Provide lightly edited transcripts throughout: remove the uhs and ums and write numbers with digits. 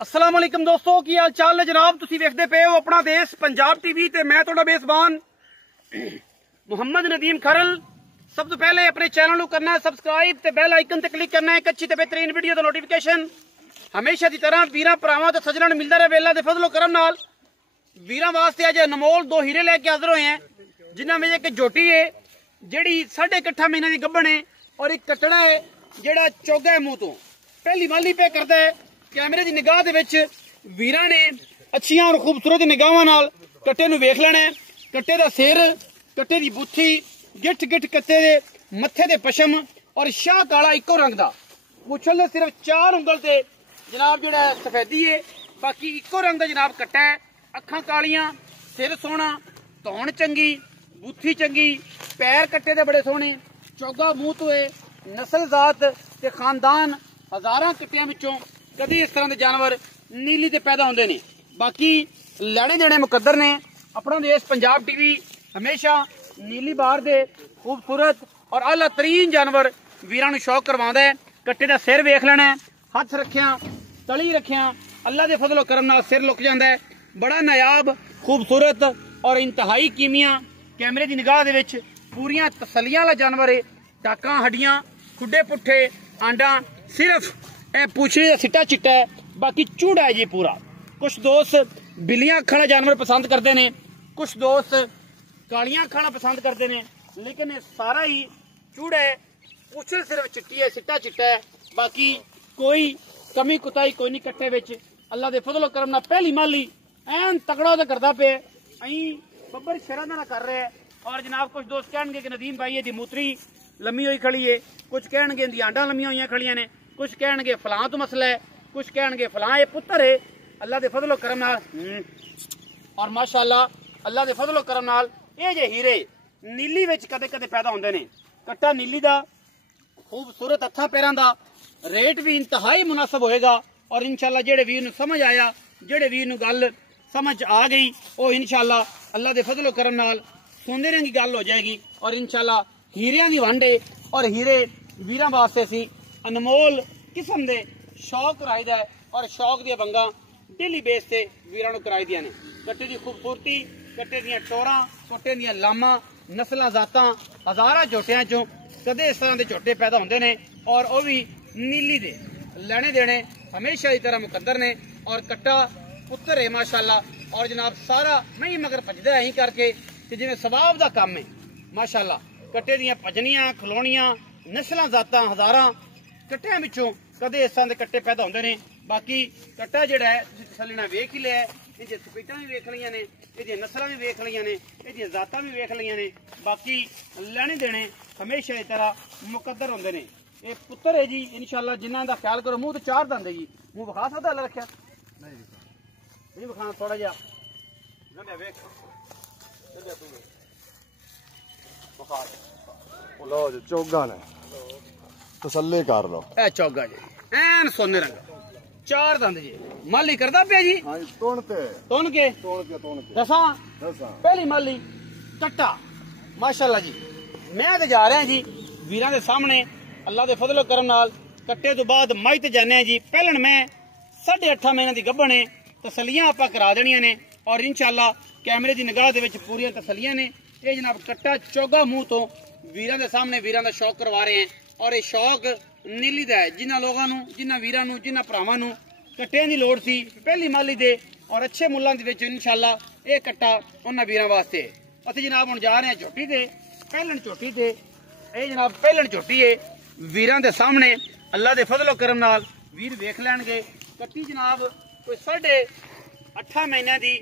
अस्सलाम वालेकुम दोस्तों की हाल चाल है जनाब। तुसी वेखदे पे हो अपना देश पंजाब टीवी ते मैं तुहाडा मेजबान मुहम्मद नदीम खरल। सब तो पहले अपने चैनल को करना है सबसक्राइब ते बेल आइकन ते क्लिक करना है एक अच्छी ते बेहतरीन वीडियो दा नोटिफिकेशन हमेशा की तरह वीरां भरावां ते सज्जणां नूं मिलदा रहे। वेला दे फजलो करम नाल वीरां वास्ते अज अनमोल दो हीरे लैके हाजिर होए हैं, जिन्हां में एक जोटी है जिहड़ी 1.5 महीने की गब्बण है और एक कटड़ा है जिहड़ा चोगा है मुंह तो पहली माली पे करदा है। कैमरे की निगाह दे विच वीरां ने अच्छियां और खूबसूरत निगाहां नाल कट्टे नूं वेख लेना है। कट्टे दा सिर, कट्टे दी बुत्थी, गिठ गिठ कट्टे दे मत्थे दे पशम और शाह काला इक्को रंग दा। पुछल दे सिर्फ 4 उंगल ते जनाब जिहड़ा सफेदी है, बाकी इक्को रंग दा जनाब कट्टा है। अखां कालियां, सिर सोहना, धौण चंगी, बुत्थी चंगी, पैर कट्टे दे बड़े सोहने, चोगा मूंह तो है। नस्ल जात ते खानदान हजारां कट्टियां विचों कदी इस तरह के जानवर नीली ते पैदा होंदे ने। बाकी लैने देने मुकद्दर ने। अपना देश पंजाब टीवी हमेशा नीली बार दे खूबसूरत और आला तरीन जानवर वीरां नूं शौक करवांदा है। कट्टे दा सिर वेख लेना है, हथ रखिया, तली रखिया, अल्लाह दे फजलो करम नाल सिर लुक जांदा है। बड़ा नायाब, खूबसूरत और इंतहाई कीमिया कैमरे की निगाह दे विच पूरियां तसलियां वाला जानवर है। टाकां, हड्डियां, खुडे पुट्ठे, आंडा, सिर्फ पूछने का सिट्टा चिट्टा है, बाकी चूड़ा है जी पूरा। कुछ दोस्त बिल्लियां अखां जानवर पसंद करते हैं, कुछ दोस्त कालियां अखां पसंद करते हैं, लेकिन सारा ही चूड़ा है। पूछल सिर्फ चिट्टी है, सिट्टा चिट्टा है, बाकी कोई कमी कुताई कोई नहीं। कट्टे विच अल्लाह दे फजलो करम नाल पहली माली ऐन तगड़ा तो करदा पे अई बब्बर शेरा ना कर रहे हैं। और जनाब कुछ दोस्त कहेंगे कि नदीम भाई दी मूत्री लम्मी हुई खड़ी है, कुछ कहेंगे इनकी आंडा लम्मियां हुई खड़ियां ने, कुछ कहेंगे फलां तो मसला है, कुछ कहेंगे फलां ये पुत्र है। अल्लाह दे फजलो करम नाल और माशाअल्लाह अल्लाह दे फजलो करम नाल ये जे हीरे नीली विच कदे कदे पैदा होंदे ने। कट्टा नीली दा खूबसूरत हत्थां पैरां दा रेट भी इंतहाई मुनासिब होएगा। और इंशाअल्लाह जेड़े वीर नूं समझ आया, जेड़े वीर नूं गल समझ आ गई, वो इंशाअल्लाह अल्लाह दे फजलो करम नाल सोने रंगी गल हो जाएगी। और इंशाअल्लाह हीरियां दी वंड है और हीरे वीरां वास्ते सी अनमोल किस्म दे शौक कराई दा है। और शौक दी बंगा डेली बेस से वीरां नूं कराई दियां ने। कट्टे दी खूबसूरती, कट्टे दियां टोरां, कट्टे दियां लामां, नस्लां जातां हजारां झोटियां चों कदे इस तरह के झोटे पैदा होंदे ने और वह भी नीली दे। लैने देने हमेशा की तरह मुकद्दर ने। और कट्टा पुत्तर है माशाअल्लाह। और जनाब सारा मैं ही मगर भजदा है करके कि जिवें सवाब दा काम है माशाअल्लाह। कट्टे दियां भजनियां, खलोनियां, नस्लां जातां हजारां कट्टियां विचों कदे इस तरह के कट्टे पैदा होंदे ने। बाकी कट्टा जिहड़ा है तुसीं तसल्ली नाल वेख ही लिया, इहदी स्पीटां भी वेख लियां ने, इहदी नस्लां भी वेख लियां ने, इहदी जातां भी वेख लियां ने। बाकी लैने देने हमेशा की तरह मुकद्दर होंदे ने। ये पुत्तर है जी इंशाअल्लाह जिन्हां दा ख्याल करो। मुंह तो 4 दंद है जी, मुंह विखा सकदा अल्लाह रखिया नहीं विखाना थोड़ा जिहा वेख लो जी चोगा ने तसल्ली कर लो। ए चौगा जी ऐन सोने रंग 4 दंद जी। माली करदा पे जी तुन के दसा पहली माली कट्टा माशाअल्लाह जी। मैं तो जा रहा जी वीरां दे सामने अल्लाह दे फजलो करम नाल। कट्टे तो बाद माई ते जाने जी। पहलन मैं 8.5 महीने की गब्बण है, तसलियां आपां करा देनियां ने। और इंशाअल्लाह कैमरे की निगाह दे विच पूरियां तसलियां ने। ये जनाब कट्टा चोगा मुंह तो वीरां दे सामने वीरां दा शौक करवा रहे हैं। और ये शौक नीली दा है। जिन्हां लोगां नूं, जिन्हां वीरां नूं, जिन्हां भरावां नूं कट्टियां दी लोड़ सी पहली माली दे और अच्छे मुल्लां दे विच इंशाअल्लाह ये कट्टा उन्हां वीरां वास्ते। असीं जनाब हुण जा रहे हैं झोटी ते, पहलन झोटी ते। ये जनाब पहलन झोटी है वीरां दे सामने अल्लाह दे फजलो करम नाल वीर वेख लैणगे। कट्टी जनाब कोई 8.5 महीने की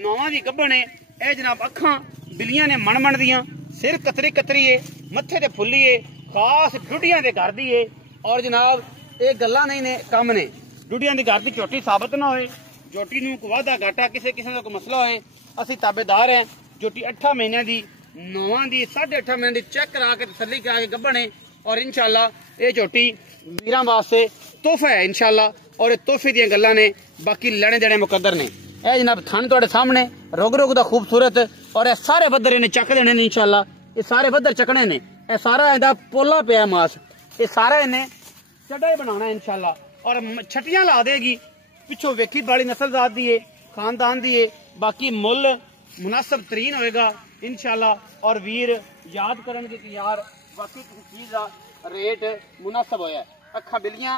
9 दी गब्बण है। ये जनाब अखां बिल्लियां ने मन दियां, सिर कतरी कतरी है, मत्थे ते फुल्ली है, खास डुडियां दे घर दी है। और जनाब ये गल्लां नहीं ने कम ने। डुडियां दे घर दी झोटी साबित ना होए, झोटी नूं कोई वाधा घाटा किसी किस्म दा कोई मसला होए, असीं ताबेदार हैं। झोटी 8 महीने की 9 दी 8.5 महीने की चेक करा के तसल्ली करा के गब्बण है। और इंशाअल्लाह ये झोटी वीरां वास्ते तोहफा है इंशाअल्लाह। और तोहफे दी गल्लां ने, बाकी लैने देने मुकद्दर ने। यह जनाब थन तुहाडे सामने रुग रुग दा खूबसूरत। और ये सारे बदर इन्हें चक देने ने इंशाअल्लाह। ये सारे बदर चकने ने। यह सारा इहदा पोला पिया मास, ये सारा इन्हें चढ़ा ही बनाना है इंशाअल्लाह। और छटियां ला देगी ਪਿੱਛੋਂ ਵੇਖੀ ਬਾਲੀ ਨਸਲਜ਼ਾਤ ਦੀ ਏ, ਖਾਨਦਾਨ ਦੀ ਏ। ਬਾਕੀ ਮੁੱਲ ਮੁਨਾਸਬ ਤਰੀਨ ਹੋਏਗਾ इंशाल्लाह। और वीर याद करनगे कि यार बाकी किसी चीज का रेट मुनासब होया। अखा बिलियां,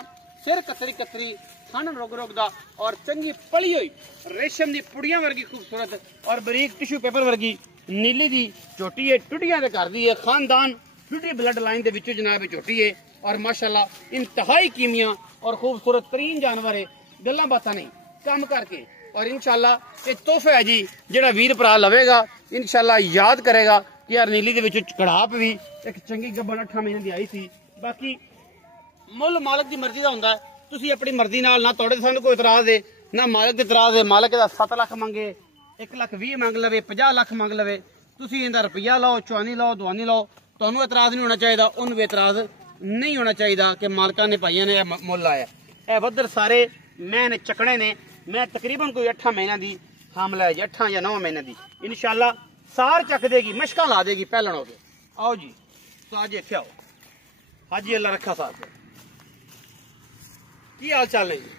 सिर कतरी कतरी, थन रोग रोग दा और चंगी पली हुई रेशम दी पुड़ियां वर्गी खूबसूरत और बरीक टिश्यू पेपर वर्गी नीली दी झोटी है। टुटियां दे घर दी है, खानदान टुटी ब्लड लाइन दे विचों जनाब झोटी है। और माशाल्लाह इंतहाई कीमिया और खूबसूरत तरीन जानवर है। गल्लां बातां नहीं, काम करके। और इंशाल्लाह ये तोहफा है जी, जेड़ा वीर भरा लवेगा इंशाल्लाह याद करेगा कि यार नीली दे विच कड़ाप भी एक चंगी गब्बन 8 महीने दी आई सी। बाकी मुल मालक दी मर्जी दा हुंदा है। तुसी अपनी मर्जी नाल, ना तुहाडे सानू कोई इतराज है ना मालक दे इतराज है। मालक दा 7 लाख मंगे, 1,20,000 मंग लवे, 50 लाख मंग लवे, तुसी इंदा रुपया लाओ, चौनी लाओ, दुआनी लाओ, तुहानू इतराज नहीं होना चाहिए, उन्हें भी इतराज नहीं होना चाहिए कि मालका ने भाइयों ने मुल लाया। ए वधर सारे मैंने चकने ने। मैं तकरीबन कोई 8 महीना दी हामला है जी, 8 या 9 महीने दी। इंशाल्लाह सार चक देगी, मशका ला देगी पहलन हो के। आओ जी, तो आज इत्थे आओ। हाजी अल्लाह रखा साहब, की हाल चाल है जी?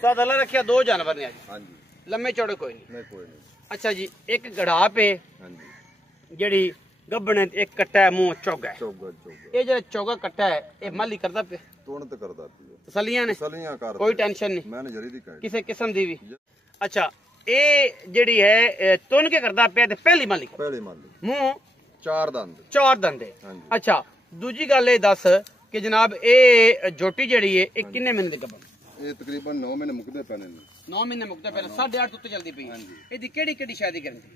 साथ अल्लाह रखिया। 2 जानवर ने आज, लम्बे चौड़े कोई नहीं। अच्छा जी, एक गड़ाप है जेड़ी गब्बन, एक कट्टा है, मुंह चौगा है। ये जो चौगा कट्टा है ये माली करदा पे तसलियां ने, कोई टेंशन नहीं, मैंने जरी दी कही किसी किस्म दी भी। अच्छा, ये जेड़ी है तुन के करदा पे ते पहली माली मुंह 4 दंद है। अच्छा, दूजी गल ये दस कि जनाब ये झोटी जेड़ी है ये किन्ने महीने दी गब्बन? ये तकरीबन 9 महीने मुकदे पे ने। 9 महीने मुकदे पे, 8.5 उत्ते चलदी पई। एदी केड़ी शय दी गारंटी?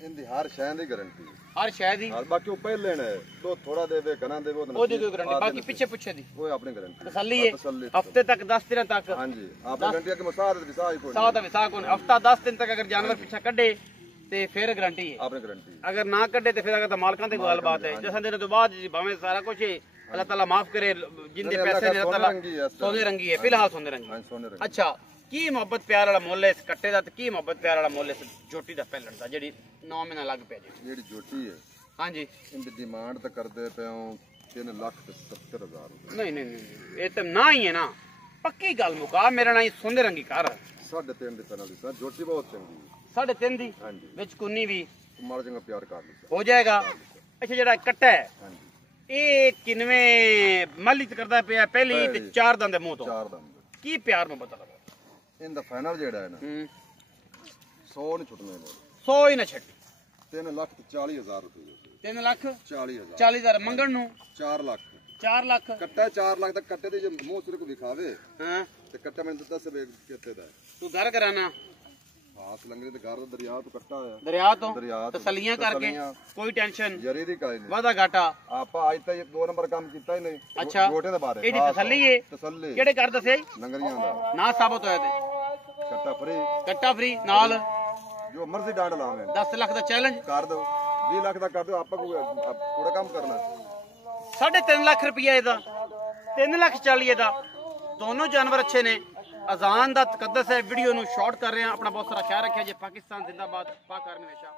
इंदी हर शय दी गारंटी, हर शय दी। बाकी वो पहले ने तो थोड़ा देवे कना देवे ओदी कोई गारंटी, बाकी पीछे पूछे दी वो अपनी गारंटी। तसल्ली है हफ्ते तक 10 दिन तक। हां जी, आप गारंटी है कि मसाद विसा ही कोई सादा विसा कोई हफ्ता 10 दिन तक अगर जानवर पीछे कड्डे ते फिर गारंटी है, आपने गारंटी। अगर ना कड्डे ते फिर अगर मालकां ते गल बात है। जैसा दिन तो बाद जी भावे सारा कुछ अल्लाह ताला माफ करे, जिंदे पैसे ने अल्लाह ताला सोने रंगी है, फिलहाल सोने रंगी। अच्छा, की मोहब्बत प्यार वाला मुल है इस कट्टे दा, ते की मोहब्बत प्यार वाला मुल इस झोटी दा पहलन दा जेडी 9 महीना लग पे जी? जेडी झोटी है हां जी, इंदी डिमांड तो करदे पे 3,70,000। नहीं, ये तो ना ही है ना, पक्की गल मुका मेरा ना ही सोने रंगी कर 3.5 दी पैनल दी सर, झोटी बहुत चंगी 3.5 दी। हां जी, विच कुन्नी भी मार चंगा प्यार कर ली हो जाएगा। अच्छा, जेड़ा कट्टा है हां जी, ये किनवे मालिक करदा पे पहली ते 4 दंद मुंह तो 4 दंद की प्यार में बता लगा। इंदा फाइनल जेड़ा है ना 100 नहीं छुटने, 100 ही ना छट। 3,40,000 रुपए, 3,40,000 मंगण नु 4 लाख कट्टा 4 लाख तक कट्टे दे जो मुंह सिर को दिखावे। हां, ते कट्टा मैंने दस से कितने दा तू घर कराना हाथ लंगरे ते घर दरिया तो कट्टा है, दरिया तो तसलियां करके कोई टेंशन जरी दी काई नहीं, वादा घाटा आपा आज तक 2 नंबर काम कीता ही नहीं। अच्छा, छोटे दे बारे एडी तसल्ली है, तसल्ली केड़े कर दसे लंगरियां दा ना साबित होया ते कट्टा फ्री नाल जो मर्जी डांड लावे। 10 लाख दा चैलेंज कर दो, 20 लाख दा कर दो, आपा पूरा काम करना। 3.5 लाख रुपया एदा, 3,40,000 दा। दोनों जानवर अच्छे ने। अजान दा तकद्दस है, वीडियो नु शॉर्ट कर रहे हैं। अपना बहुत सारा ख्याल रखिए जी। पाकिस्तान जिंदाबाद, पाक आर्मी हमेशा।